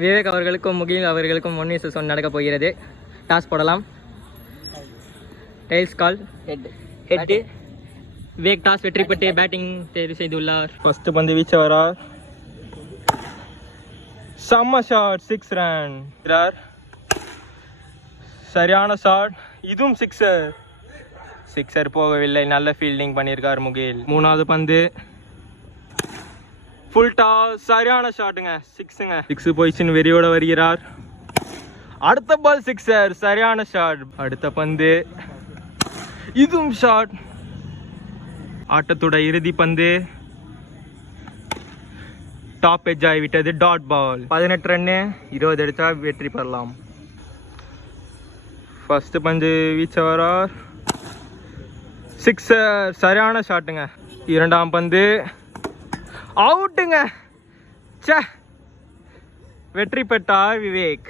விவேக் அவர்களுக்கும் முகில் அவர்களுக்கும் 1 vs 1 நடக்க போகிறது. டாஸ் போடலாம். டைல்ஸ் கால் ஹெட். விவேக் டாஸ் வெற்றி பெற்று பேட்டிங் தேர்வு செய்துள்ளார். ஃபர்ஸ்ட் பந்து வீச்ச வரார். செம்ம ஷாட், 6 ரன். சரியான ஷாட், இதுவும் சிக்ஸர் போகவில்லை. நல்ல ஃபீல்டிங் பண்ணியிருக்கார் முகில். 3வது பந்து ஃபுல் டாஸ், சரியான ஷாட்டுங்க, 6 போயிடுச்சுன்னு வெறியோட வருகிறார். அடுத்த பால் சிக்ஸர், சரியான ஷாட். அடுத்த பந்து இதுவும் ஷாட். ஆட்டத்தோட இறுதி பந்து டாப் எட்ஜ் ஆகிவிட்டது. Dot ball. 18 ரன்னு, 20 அடிச்சா வெற்றி பெறலாம். ஃபர்ஸ்ட் பந்து வீச்ச வரார். சிக்ஸர், சரியான ஷாட்டுங்க. 2ஆம் பந்து அவுட்டுங்க. வெற்றி பெற்றார் விவேக்.